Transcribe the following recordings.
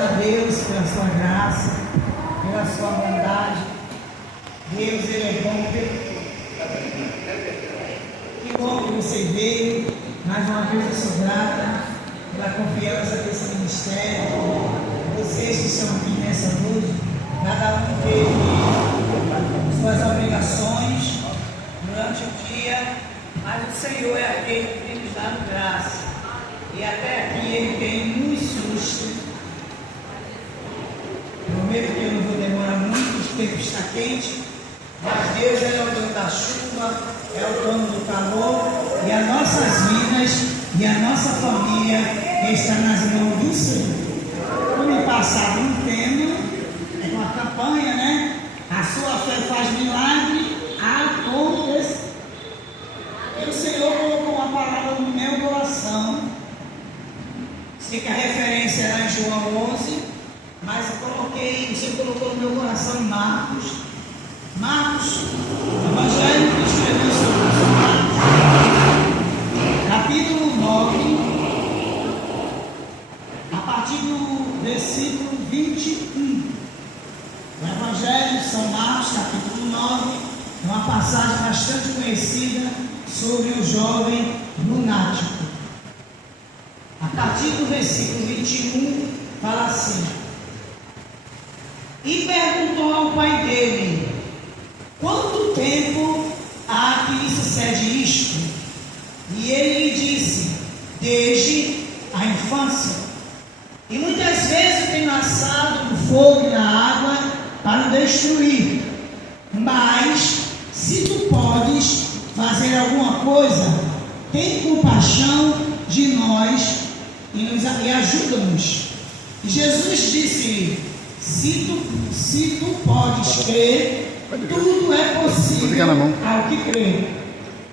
a Deus pela sua graça, pela sua bondade. Deus, Ele é bom. Que bom que você veio. Mais uma vez eu sou grata pela confiança desse ministério. Vocês que estão aqui nessa noite, cada um teve suas obrigações durante o dia, mas o Senhor é aquele que tem nos dado graça. E até aqui Ele tem nos sustentado. Prometo que eu não vou demorar muito, o tempo está quente, mas Deus é o dono da chuva, é o dono do calor, e as nossas vidas e a nossa família está nas mãos do Senhor. Como passado um tema, é uma campanha, né? A sua fé faz milagre acontecer. E o Senhor colocou uma palavra no meu coração. Sei que a referência era em João 11, mas eu coloquei, você colocou no meu coração Marcos, Evangelho que escreveu sobre Marcos, capítulo 9, a partir do versículo 21. O Evangelho de São Marcos, capítulo 9, é uma passagem bastante conhecida sobre o jovem lunático. A partir do versículo 21, fala assim: e perguntou ao pai dele: quanto tempo há que lhe sucede isto? E ele lhe disse: desde a infância. E muitas vezes tem lançado no fogo e na água para o destruir. Mas, se tu podes fazer alguma coisa, tem compaixão de nós e ajuda-nos. E Jesus disse-lhe: se tu podes crer, tudo é possível ao que crê.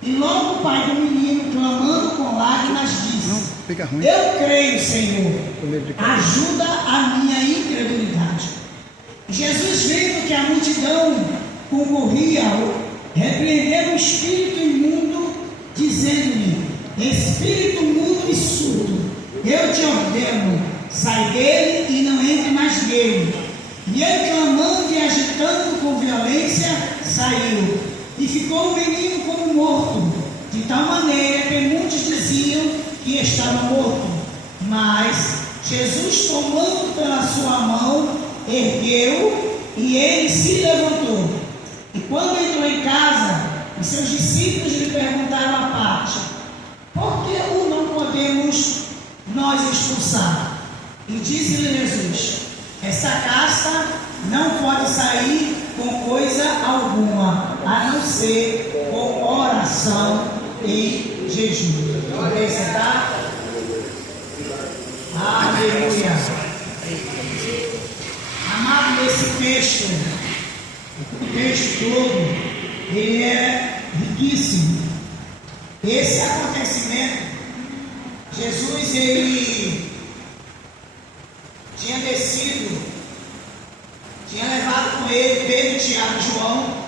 E logo o pai do menino, clamando com lágrimas, disse: eu creio, Senhor, ajuda a minha incredulidade. Jesus, vendo que a multidão concorria, repreendeu o espírito imundo, dizendo-lhe: espírito mudo e surdo, eu te ordeno, sai dele e não entre mais nele. E ele, clamando e agitando com violência, saiu. E ficou o menino como morto, de tal maneira que muitos diziam que estava morto. Mas Jesus, tomando pela sua mão, ergueu e ele se levantou. E quando entrou em casa, os seus discípulos lhe perguntaram à parte: por que o não podemos nós expulsar? E disse-lhe Jesus: essa casta não pode sair com coisa alguma, a não ser com oração e jejum. Podem sentar? Aleluia. Amado, nesse texto, o texto todo, ele é riquíssimo. Esse acontecimento, Jesus, ele tinha descido, tinha levado com ele Pedro, Tiago e João,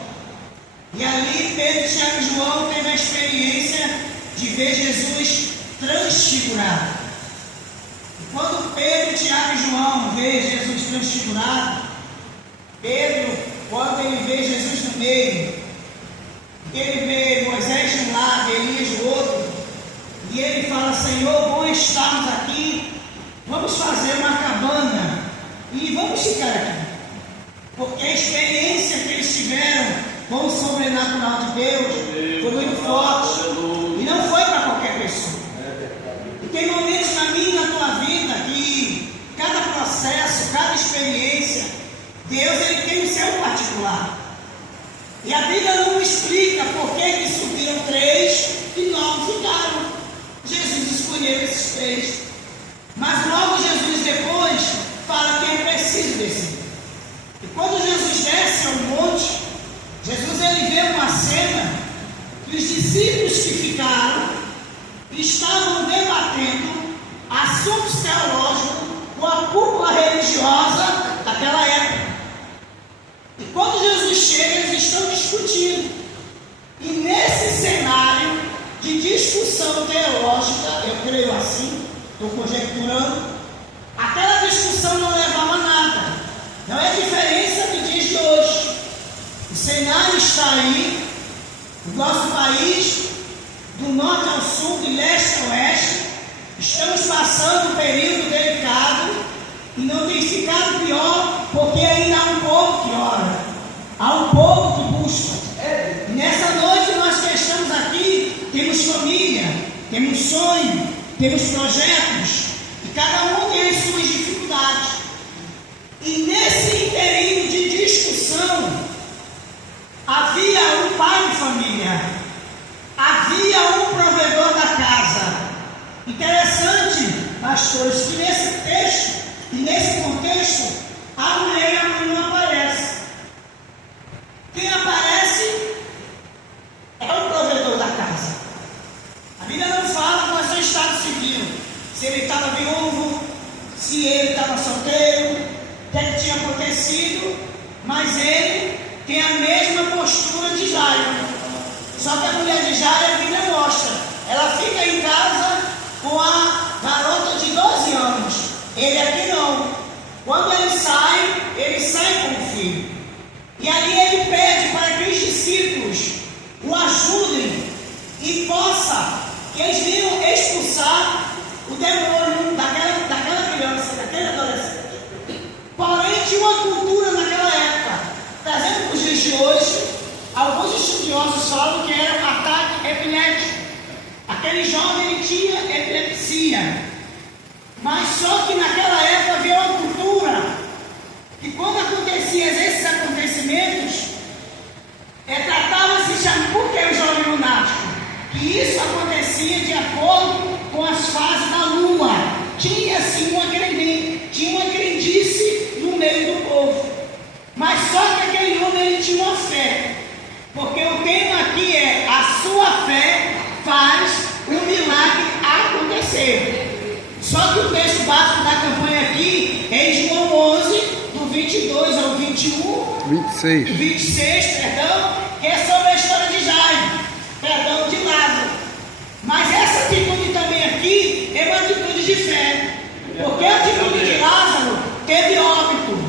e ali Pedro, Tiago e João teve a experiência de ver Jesus transfigurado. E quando Pedro, Tiago e João vê Jesus transfigurado, Pedro, quando ele vê Jesus no meio, ele vê Moisés de um lado, Elias do outro, e ele fala: Senhor, bom estarmos aqui, vamos fazer uma cabana e vamos ficar aqui. Porque a experiência que eles tiveram com o sobrenatural de Deus foi muito forte. E não foi para qualquer pessoa. E tem momentos na minha e na tua vida que cada processo, cada experiência, Deus, ele tem o seu particular. E a Bíblia não explica por que subiram 3 e 9 ficaram. Jesus escolheu esses 3. Mas logo Jesus depois fala que é preciso descer. E quando Jesus desce ao monte, Jesus, ele vê uma cena que os discípulos que ficaram estavam debatendo assuntos teológicos com a cúpula religiosa daquela época. E quando Jesus chega, eles estão discutindo. E nesse cenário de discussão teológica, eu creio assim, estou conjecturando, aquela discussão não leva cenário está aí, o nosso país, do norte ao sul, de leste a oeste, estamos passando um período delicado e não tem ficado pior, porque ainda há um povo que ora, há um povo que busca. E nessa noite nós que estamos aqui, temos família, temos sonho, temos projetos, e cada um tem as suas dificuldades. E nesse inteirinho de discussão, havia um pai de família, havia um provedor da casa. Interessante, pastores, que nesse texto e nesse contexto, a mulher e a mãe não aparecem. Quem aparece é o provedor da casa. A Bíblia não fala qual é o seu estado civil, se ele estava viúvo, se ele estava solteiro, o que tinha acontecido, mas ele tem a mesma postura de Jairo. Só que a mulher de Jairo, a Bíblia mostra, ela fica em casa com a garota de 12 anos. Ele aqui não. Quando ele sai com o filho. E ali ele pede para que os discípulos o ajudem e possa, que eles venham expulsar o demônio daquela criança, daquele adolescente. Porém, tinha uma cultura naquela época, trazendo para os dias de hoje, alguns estudiosos falam que era um ataque epilético. Aquele jovem ele tinha epilepsia, mas só que naquela época havia uma cultura que quando aconteciam esses acontecimentos, tratava-se de por que o jovem lunático? Que isso acontecia de acordo com as fases da lua. Tinha assim uma crendice no meio do povo. Mas só que aquele homem ele tinha uma fé. Porque o tema aqui é: a sua fé faz o milagre acontecer. Só que o texto básico da campanha aqui é em João 11, do 22 ao 26, que é sobre a história de Jairo, de Lázaro. Mas essa atitude também aqui é uma atitude de fé. Porque a atitude de Lázaro teve óbito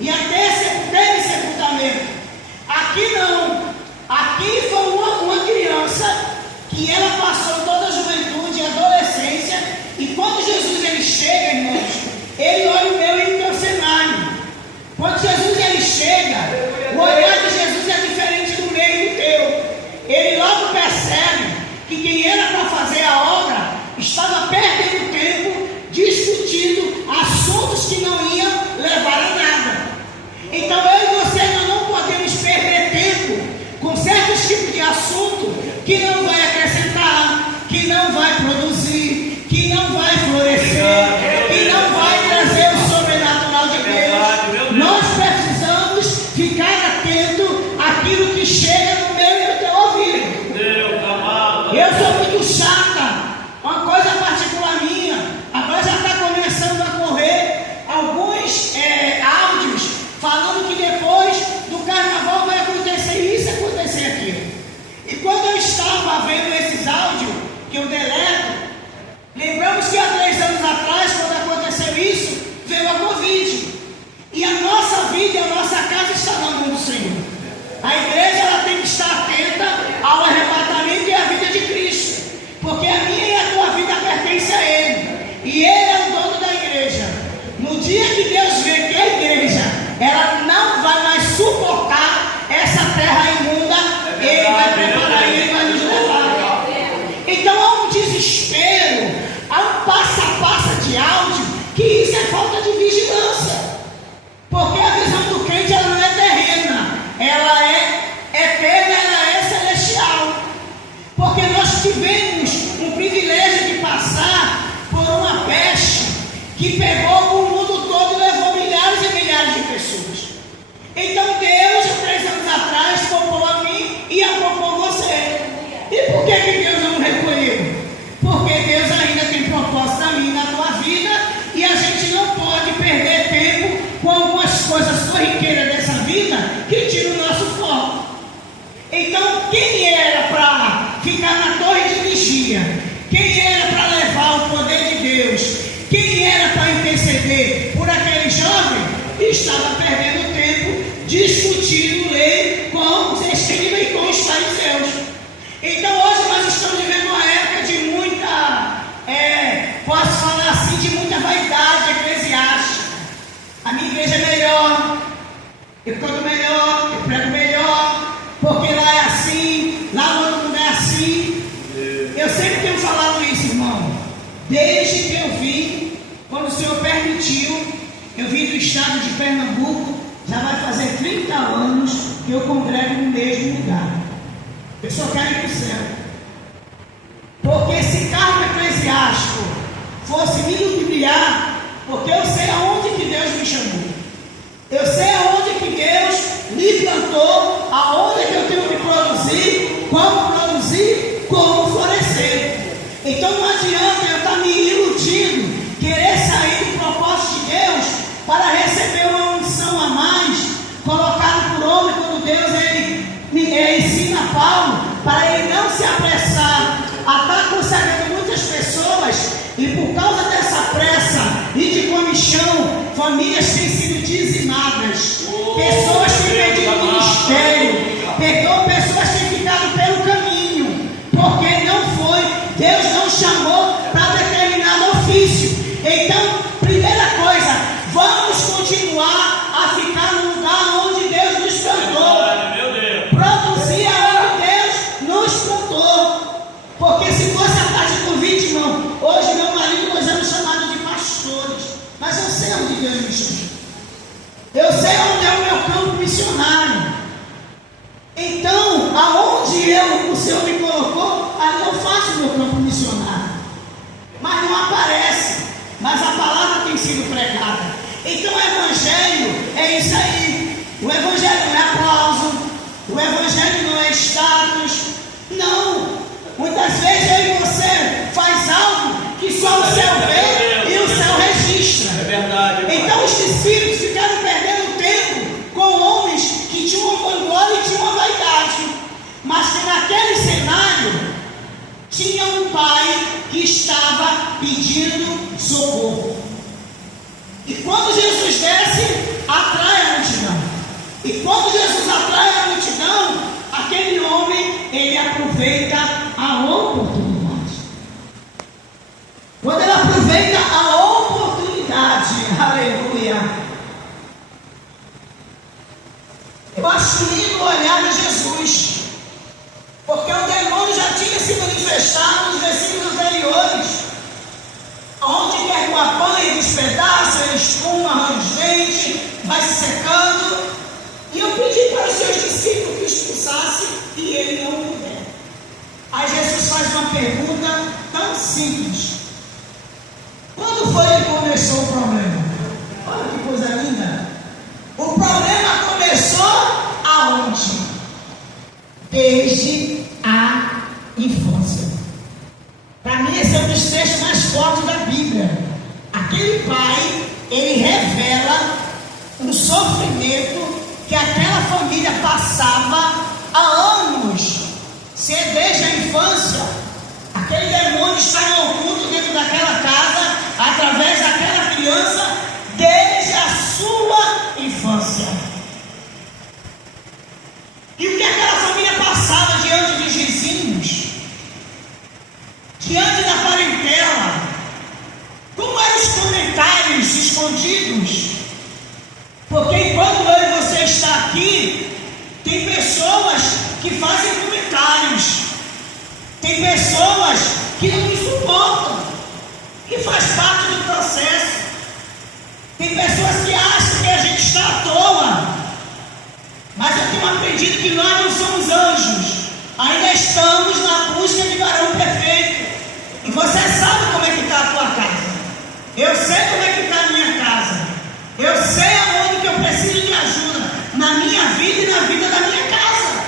e até teve sepultamento. Aqui não. Aqui foi uma criança que ela passou toda a juventude e adolescência, e quando Jesus ele chega, irmãos, ele olha o meu e o teu cenário. Quando Jesus ele chega, o olhar de Jesus é diferente do meu e do teu. Ele logo percebe que quem era para fazer a obra estava perdendo tempo discutindo assuntos que não iam levar a nada. Então eu e você nós não podemos perder tempo com certos tipos de assunto que não vai acrescentar, que não vai produzir, que não vai florescer, que não vai trazer o sobrenatural de Deus. Nós precisamos ficar atento àquilo que chega no meu e no teu ouvido. Eu sou muito chata, uma coisa particular minha. Agora já está começando a correr alguns áudios falando que depois do carnaval vai acontecer isso, acontecer aquilo. E quando eu estava vendo esses áudios, que eu deleto, lembramos que há 3 anos atrás, quando aconteceu isso, veio a Covid. E a nossa vida e a nossa casa está na mão do Senhor. A igreja ela tem que estar atenta ao arrebatamento e à vida de Cristo. Porque a minha e a tua vida pertence a Ele. E Ele é o dono da igreja. No dia que Deus vê que a igreja ela não vai mais suportar essa terra imunda, Ele vai preparar e Ele vai nos levar. Então há um desespero, há um passo-a-passo de áudio, que isso é falta de vigilância. Porque a visão do crente ela não é terrena, ela é eterna, ela é celestial. Porque nós tivemos o privilégio de passar por uma peste que pegou o mundo todo e levou milhares e milhares de pessoas. Então Deus, há 3 anos atrás, poupou a mim e a poupou você. E por que Deus não recolheu? Porque Deus ainda tem propósito na minha e na tua vida, e a gente não pode perder tempo com algumas coisas corriqueiras dessa vida que tiram o nosso foco. Então, quem era para ficar na torre de vigia? Quem era para levar o poder de Deus? Quem era para interceder por aquele jovem? Estava perdendo tempo discutindo lei com eu canto melhor, eu prego melhor, porque lá é assim, lá no outro lugar é assim. Eu sempre tenho falado isso, irmão. Desde que eu vim, quando o Senhor permitiu, eu vim do estado de Pernambuco, já vai fazer 30 anos que eu congrego no mesmo lugar. Eu só quero ir para o céu. Porque se cargo eclesiástico fosse me ludibriar, porque eu sei aonde que Deus me chamou. Eu sei aonde que Deus me plantou, aonde que eu tenho que produzir, como florescer. Então não adianta eu estar me iludindo, querer sair do propósito de Deus para receber uma unção a mais, colocado por homem, quando Deus ele ensina Paulo, para ele não se apressar a estar concebendo muitas pessoas, e por causa dessa pressa e de comichão, famílias têm sido dizimadas, pessoas têm perdido o ministério, pessoas têm ficado pelo caminho, porque não foi, Deus não chamou para determinado ofício. Então, primeira coisa, vamos continuar a ficar no lugar onde Deus nos plantou, produzir aonde Deus nos plantou, porque se fosse a parte do convite, irmão, hoje meu marido nós éramos chamados de pastores, mas eu sei onde Deus me chamou, eu sei onde é o meu campo missionário. Então, aonde o Senhor me colocou, ali eu faço o meu campo missionário, mas não aparece, mas a palavra tem sido pregada. Então o evangelho é isso aí. O evangelho não é aplauso, o evangelho não é status, não. Muitas vezes eu e você faz algo que só o céu vê e o céu registra. É verdade. Então os discípulos ficaram perdendo tempo com homens que tinham uma vanglória e tinham uma vaidade, mas que naquele cenário tinha um pai que estava pedindo socorro. E quando Jesus desce, atrai a multidão. E quando Jesus atrai a multidão, aquele homem, ele aproveita a oportunidade. Quando ele aproveita a oportunidade, aleluia. Eu acho lindo olhar de Jesus, porque o demônio já tinha se manifestado nos versículos anteriores. Onde quer que o apanhe, despedaça, ele espuma, arranca os dentes, vai se secando. E eu pedi para os seus discípulos que expulsasse, e ele não puder. Aí Jesus faz uma pergunta tão simples: quando foi que começou o problema? Olha que coisa linda. O problema começou aonde? Desde a infância. Para mim esse é um dos textos mais fortes da Bíblia. Aquele pai, ele revela um sofrimento que aquela família passava há anos. Se é desde a infância, aquele demônio está oculto dentro daquela casa, através daquela criança, desde a sua infância. E o que aquela família passava diante dos vizinhos, diante da parentela, como eram os comentários escondidos? Porque enquanto eu e você está aqui, tem pessoas que fazem comentários, tem pessoas que não me suportam, que faz parte do processo, tem pessoas que acham que a gente está à toa, mas eu tenho aprendido que nós não somos anjos, ainda estamos na busca de varão perfeito. E você sabe como é que está a tua casa, eu sei como é que está a minha casa, eu sei aonde que eu preciso de ajuda, na minha vida e na vida da minha casa.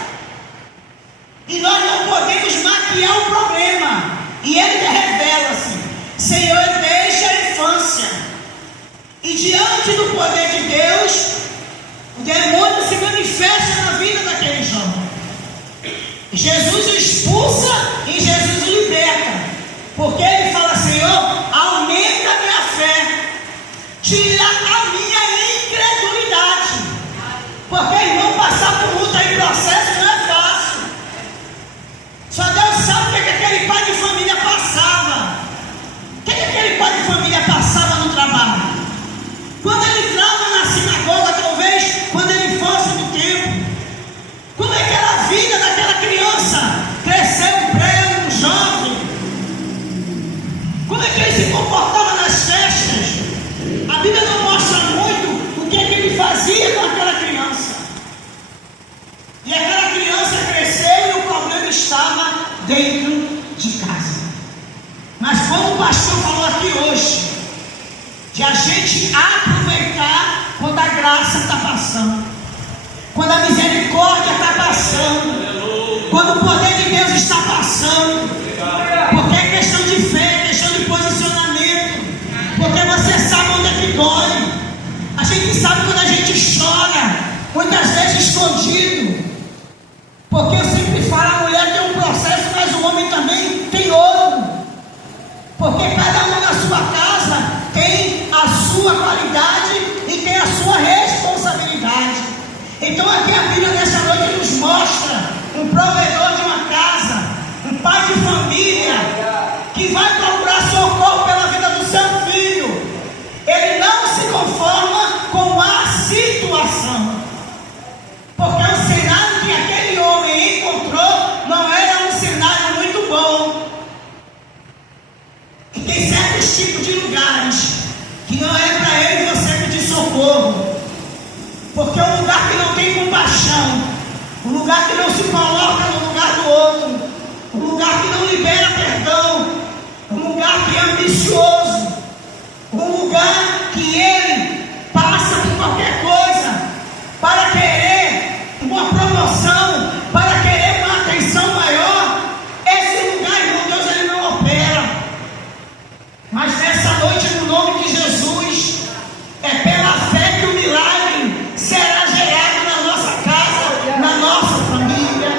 E nós não podemos maquiar o problema, e ele revela-se, Senhor, desde a infância. E diante do poder de Deus, o demônio se manifesta na vida daquele jovem. Jesus o expulsa e Jesus o liberta, porque ele fala: Senhor, aumenta a minha fé, tira a minha incredulidade. Porque, irmão, passar por luta em processo não é fácil. Só Deus sabe o que aquele pai de família passava. O que aquele pai de família passava no trabalho? Quando ele entrava na sinagoga, talvez, quando ele foi pastor falou aqui hoje, de a gente aproveitar quando a graça está passando, quando a misericórdia está passando, quando o poder de Deus está passando, porque é questão de fé, é questão de posicionamento, porque você sabe onde é que dói. A gente sabe quando a gente chora, muitas vezes escondido, porque eu sempre falo, a mulher tem um processo, mas o homem também tem outro, porque cada um na sua casa tem a sua qualidade e tem a sua responsabilidade. Então aqui a Bíblia nessa noite nos mostra um provedor de uma casa, um pai de família, que vai procurar socorro pela vida do seu filho. Ele não se conforma com a situação, porque o cenário que aquele homem encontrou não era um cenário muito bom. E tem certos tipos de lugares que não é para ele e você pedir socorro, porque é um lugar que não tem compaixão, um lugar que não se coloca no lugar do outro, um lugar que não libera perdão, um lugar que é ambicioso, um lugar que ele passa por qualquer coisa para querer uma promoção, para querer uma atenção maior. Esse lugar, irmão, Deus ele não opera. Mas nessa noite, no nome de Jesus, é pela fé que o milagre será gerado na nossa casa, na nossa família.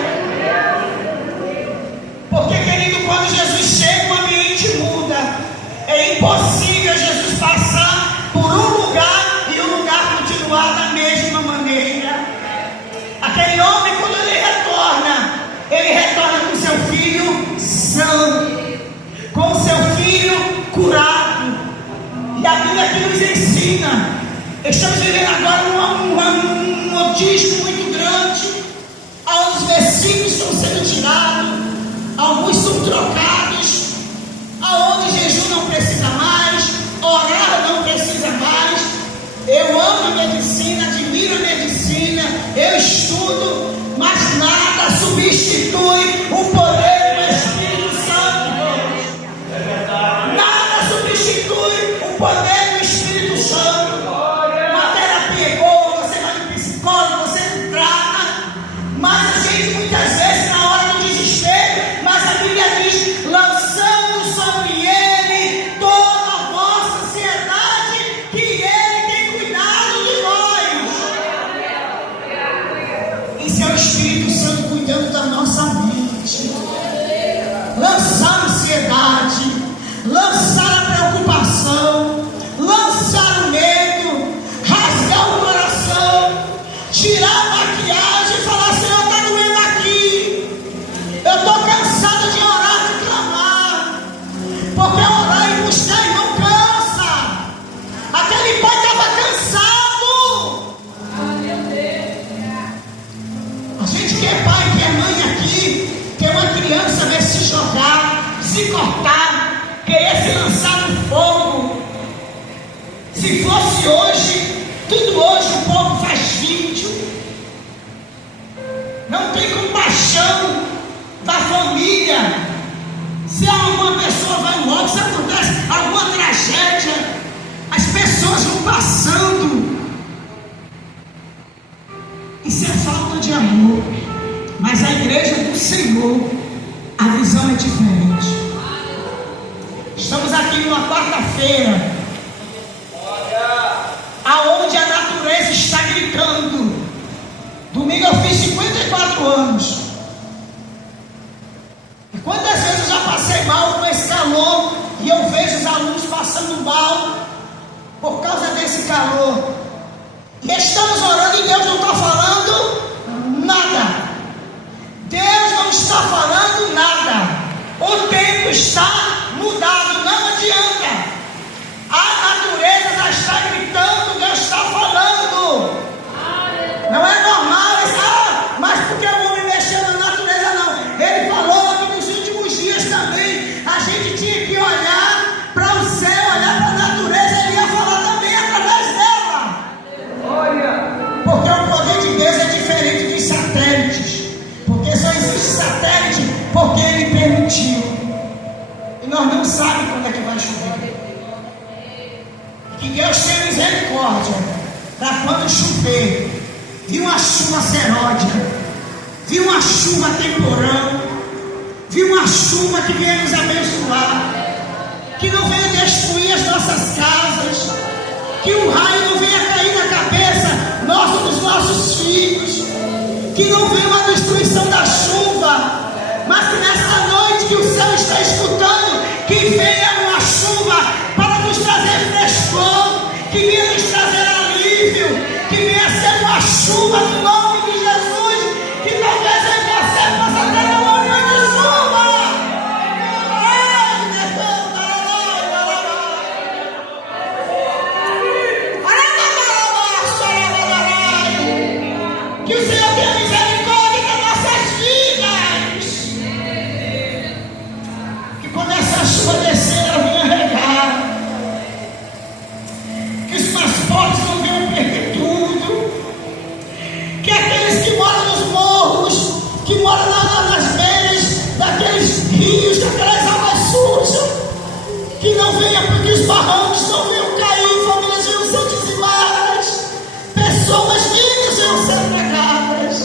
Porque, querido, quando Jesus chega, o ambiente muda. É impossível Jesus passar por um lugar e o lugar continuar da mesma maneira. Aquele homem, quando ele retorna com seu filho são, com seu filho curado. E a Bíblia aqui nos ensina, estamos vivendo agora um modismo muito grande, onde os versículos estão sendo tirados, alguns são trocados, aonde jejum não precisa mais, orar não precisa mais. Eu amo a medicina, admiro a medicina, eu estudo, mas nada substitui o poder do Espírito Santo. Nada substitui o poder do Espírito Santo. Uma terapia é boa, você vai no psicólogo, você trata, mas a gente muitas vezes na hora do desespero, mas a Bíblia diz, lançando sobre ele toda a vossa ansiedade, que ele tem cuidado de nós. Isso é o Espírito Santo cuidando da nossa mente. Lançar a ansiedade, lançar a preocupação, lançar o medo, rasgar o coração, tirar a maquiagem e falar, Senhor, está doendo aqui, eu estou cansado de orar, de clamar, porque orar e buscar não cansa. Aquele pai estava cansado. A gente que é pai, que é mãe aqui, que é uma criança, vai se jogar, se cortar, querer se lançar no fogo. Se fosse hoje, tudo hoje o povo faz vídeo, não tem compaixão da família. Se alguma pessoa vai embora, se acontece alguma tragédia, as pessoas vão passando. Isso é falta de amor. Mas a igreja do Senhor, a visão é diferente. Estamos aqui numa quarta-feira, aonde a natureza está gritando. Domingo eu fiz 54 anos. E quantas vezes eu já passei mal com esse calor e eu vejo os alunos passando mal por causa desse calor. E estamos orando e Deus não está falando nada. Deus não está falando nada. O tempo está mudado, não adianta. A natureza já está gritando, Deus está falando. Não é normal, mas porque o homem mexeu na natureza, não. Ele falou que nos últimos dias também a gente tinha que olhar para o céu, olhar para a natureza, ele ia falar também através dela. Porque o poder de Deus é diferente dos satélites. Porque só existe satélite porque ele permitiu. chover, vi uma chuva seródia, vi uma chuva temporão, vi uma chuva que venha nos abençoar, que não venha destruir as nossas casas, que o raio não venha cair na cabeça dos nossos filhos, que não venha uma destruição da chuva, mas que nessa noite que o céu está escutando, que venha uma chuva para nos trazer frescor, que venha nos trazer alívio, que venha ser uma chuva no nome de Jesus, que talvez em você possa ter uma manhã de chuva. Que o Senhor tenha misericórdia das nossas vidas. Que quando essa chuva descer, ela venha regar. Que os transportes não venham perder tudo. Que aqueles que moram nos morros, que moram nas beiras daqueles rios, daquelas águas sujas, que não venha, porque os barrancos não venham cair, famílias venham ser dizimadas, pessoas vivas venham ser pregadas.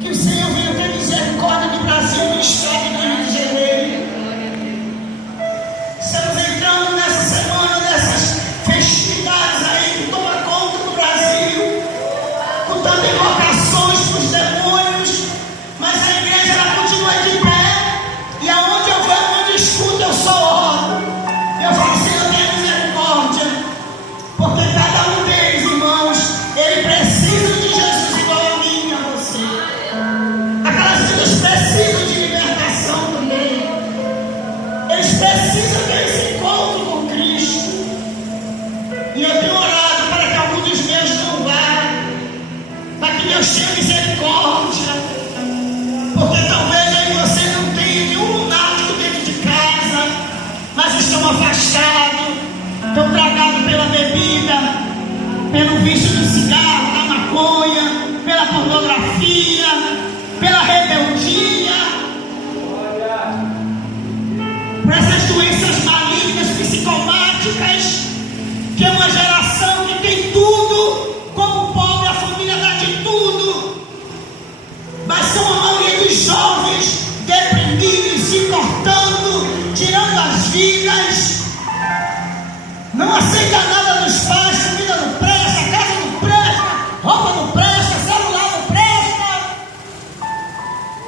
Que o Senhor venha ter misericórdia do Brasil, do Estado do Rio de Janeiro. Estamos entrando nessa semana, nessas festividades aí que toma conta do Brasil, com tantas invocações para os demônios, mas a igreja ela continua de pé, e aonde eu vou, onde escuto, eu só oro. Eu falo, Senhor, tenha misericórdia, porque cada um deles, irmãos, ele precisa de Jesus igual a mim e a você. Aquelas vidas precisam de libertação também. Eles precisam ter esse encontro com Cristo. E eu tenho orado para que algum dos meus não vá, para que Deus tenha misericórdia, porque talvez aí você não tenha nenhum lunático dentro de casa, mas estão afastados, estão tragados pela bebida, pelo vício do cigarro, da maconha, pela pornografia, pela rebeldia, por essas doenças malignas, psicomáticas, que é uma geração que tem tudo, como pobre, a família dá de tudo, mas são a maioria dos jovens deprimidos, se cortando, tirando as vidas, não aceita nada dos pais, comida não presta, casa não presta, roupa não presta, celular não presta.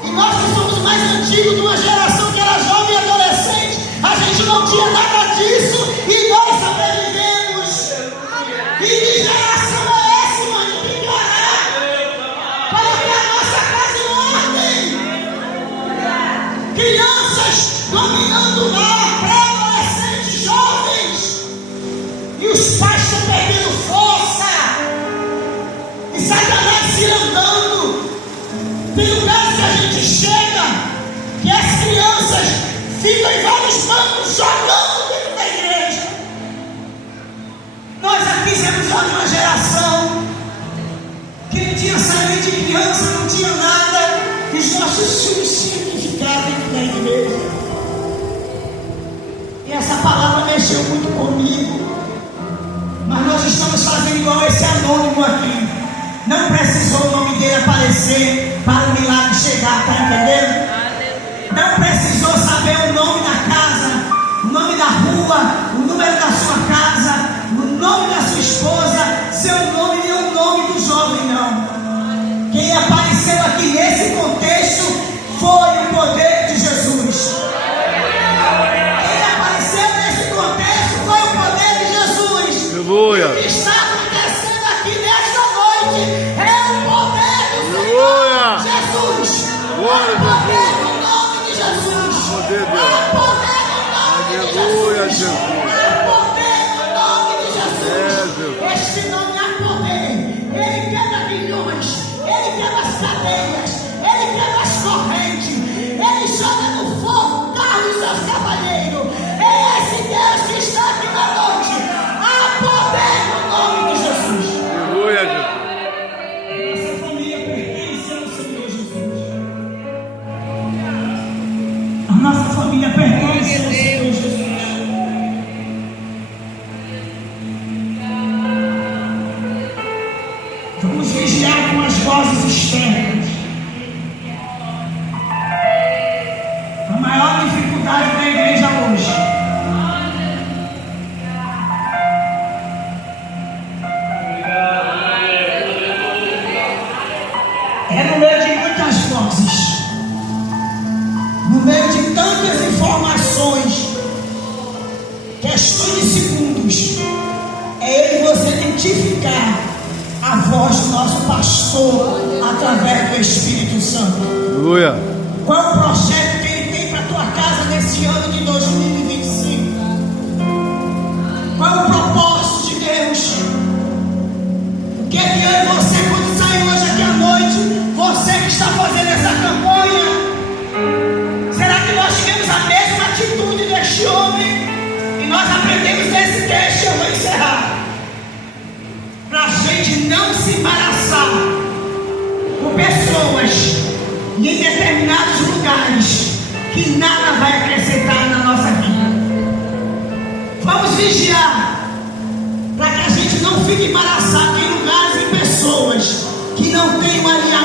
E nós que somos mais antigos, de uma geração que era jovem e adolescente, a gente não tinha nada disso e nós sobrevivemos. E que geração é essa, irmão? Tem que orar, colocar a nossa casa em ordem. Crianças dominando o lar, pré-adolescentes, jovens, e os pais estão perdendo força, e Satanás se andando. Tem lugares que a gente chega, que as crianças ficam em vários bancos jogando dentro da igreja. Nós aqui somos uma geração que não tinha saída de criança, não tinha nada, e os nossos filhos tinham que ficar dentro da igreja. E essa palavra mexeu muito comigo. Mas nós estamos fazendo igual esse anônimo aqui. Não precisou o nome dele aparecer para o milagre chegar, está entendendo? Não precisou saber o nome da casa, o nome da rua, o número da sua casa, o nome da sua esposa, seu nome nem o nome do jovem, não. Quem apareceu aqui nesse contexto foi o poder de Jesus. Quem apareceu nesse contexto foi o poder de Jesus. Aleluia. O que está acontecendo aqui nessa noite é o poder do Senhor Jesus. Glória É o poder do nome de Jesus. Poder de Deus. É o poder do nome de Aleluia, Jesus. Jesus. É o poder do nome de Jesus. É, Este nome há poder. Ele quebra milhões. Ele quebra as cadeias. Ele quebra as correntes. Ele joga no fogo carros e seus cavaleiros. É esse Deus que está aqui na noite. Há poder no nome de Jesus. Aleluia, Jesus. Nossa família pertence ao Senhor Jesus. A nossa família pertence ao Senhor Jesus. Vamos vigiar com as vozes externas. A maior dificuldade da igreja hoje é no meio de muitas vozes, no meio de tantas informações, questão de segundos, é eu e você identificar a voz do nosso pastor através do Espírito Santo. Aleluia. Qual é o projeto que ele tem para a tua casa nesse ano de 2025? Qual é o propósito de Deus? O que é que eu e você, quando sair hoje aqui à noite, você que está fazendo essa campanha, será que nós tivemos a mesma atitude deste homem? E nós aprendemos nesse texto, eu vou encerrar, para a gente não se embaraçar com pessoas e em determinados lugares que nada vai acrescentar na nossa vida. Vamos vigiar para que a gente não fique embaraçado em lugares e pessoas que não tenham alinhamento.